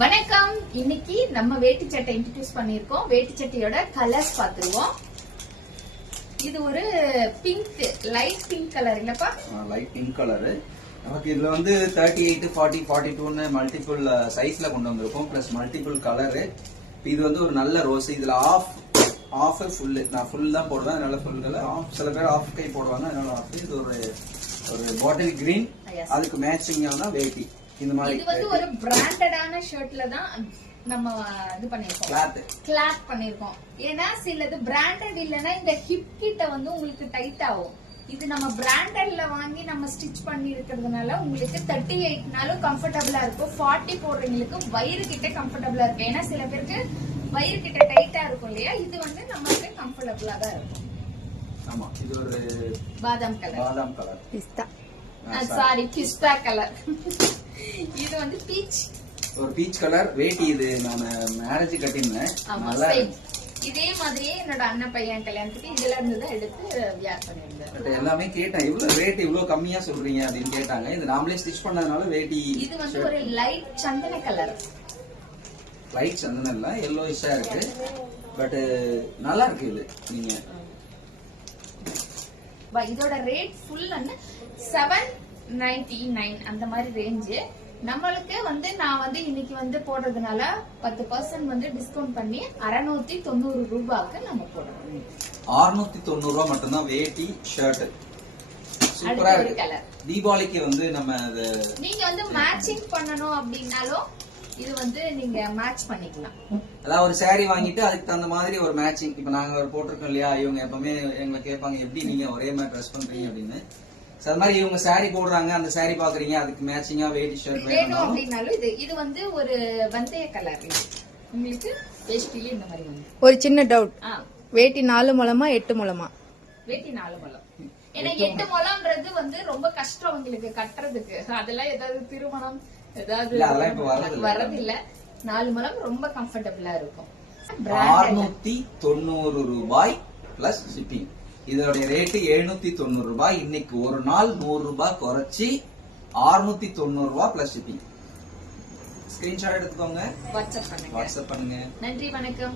வணக்கம். இன்னைக்கு நம்ம வேட்டி சட்டை இன்ட்ரோடியூஸ் பண்ணிருக்கோம். வேட்டி சட்டையோட கலர்ஸ் பாத்துருவோம். இது ஒரு பிங்க், லைட் பிங்க் கலர் இல்லப்பா? Light pink colour. நமக்கு இதுல வந்து 38, 40, 42 மல்டிபிள் சைஸ்ல கொண்டு வந்திருக்கோம். Plus multiple colour. இது வந்து ஒரு நல்ல ரோஸ். இதுல ஆஃப் ஃபுல்லு. நான் ஃபுல் தான் போடுவேன். அதனால ஃபுல் கலர். சில பேர் ஆஃப் கை போடுவாங்க. அதனால ஆஃப். இது ஒரு பாட்டில் கிரீன். அதுக்கு மேட்சிங்கான வேட்டி. இந்த மாதிரி இது வந்து ஒரு பிராண்டடான ஷர்ட்ல தான் நம்ம இது பண்ணிருக்கோம், கிளாத் பண்ணிருக்கோம். ஏன்னா சிலது பிராண்டட் இல்லனா இந்த ஹிப் கிட்ட வந்து உங்களுக்கு டைட் ஆகும். இது நம்ம பிராண்டட்ல வாங்கி நம்ம ஸ்டிச் பண்ணி இருக்கிறதுனால உங்களுக்கு 38னாலும் கம்ஃபர்டபுளா இருக்கும். 40 போடுறவங்களுக்கு வயிறு கிட்ட கம்ஃபர்டபுளா இருக்கும். ஏன்னா சில பேருக்கு வயிறு கிட்ட டைட்டா இருக்கும் இல்லையா? இது வந்து நமக்கு கம்ஃபர்டபுளா தான் இருக்கும். ஆமா, இது ஒரு பாதாம் கலர், பிஸ்தா. சாரி, பிஸ்தா கலர். இது வந்து பீச், ஒரு பீச் கலர் வேட்டி. இது நான் மேரேஜ் கட்டினேன். நல்லா இதே மாதிரியே என்னோட அண்ணன் பையன் கல்யாணத்துக்கு இதுல இருந்து தான் எடுத்து வியர் பண்ணிருந்தேன். எல்லாமே கேட்டேன், இவ்வளவு ரேட் இவ்வளவு கம்மியா சொல்றீங்க அப்படின்னு கேட்டாங்க. இது நாமளே ஸ்டிச் பண்ணதுனால வேட்டி. இது வந்து ஒரு லைட் சந்தன கலர். லைட் சந்தனம் இல்ல, yellowish-ஆ இருக்கு. பட் நல்லா இருக்கு. இது நீங்க இதோட ரேட் ஃபுல் 799 அந்த மாதிரி ரேஞ்ச். நம்மளுக்கு வந்து நான் வந்து இன்னைக்கு வந்து போடுறதுனால 10% வந்து டிஸ்கவுண்ட் பண்ணி 690 ரூபாய்க்கு நம்ம போடுறோம். 690 ரூபாய் மட்டும்தான் வேட்டி ஷர்ட். சூப்பரா இருக்கு. தீபாவளிக்கு வந்து நம்ம நீங்க வந்து மேட்சிங் பண்ணணும் அப்படின்னாலும் இது வந்து நீங்க மேட்ச் பண்ணிக்கலாம். அதாவது ஒரு saree வாங்கிட்டு அதுக்கு தகுந்த மாதிரி ஒரு மேட்சிங். இப்ப நாங்க போட்டிருக்கோம் இல்லையா, இவங்க எப்பவுமே எங்களை கேட்பாங்க எப்படி நீங்க ஒரே மாதிரி ட்ரெஸ் பண்றீங்க அப்படின்னு. அது மாதிரி இவங்க saree போடுறாங்க, அந்த saree பாக்குறீங்க, அதுக்கு மேட்சிங்கா வேட்டி ஷர்ட் வேணும் அப்படின்னாலும் இது வந்து ஒரு வந்தய கலர். உங்களுக்கு வேஷ்டில இந்த மாதிரி வந்து ஒரு சின்ன டவுட், வேட்டி 4 முழமா 8 முழமா? வேட்டி 4 முழம். ஏன்னா 8 முழம்ன்றது வந்து ரொம்ப கஷ்டம் உங்களுக்கு கட்டுறதுக்கு. அதெல்லாம் ஏதாவது திருமணம் ஏதாவது வரதில்ல. 4 முழம் ரொம்ப கம்ஃபர்டபுளா இருக்கும். 690 ரூபாய் பிளஸ் ஷிப்பிங். இதோட ரேட்டு 790 ரூபாய். இன்னைக்கு ஒரு நாள் 100 ரூபாய் குறைச்சி 690 ரூபாய் பிளஸ் ஷிப்பிங். ஸ்கிரீன்ஷாட் எடுத்துக்கோங்க, வாட்ஸ்அப் பண்ணுங்க. நன்றி, வணக்கம்.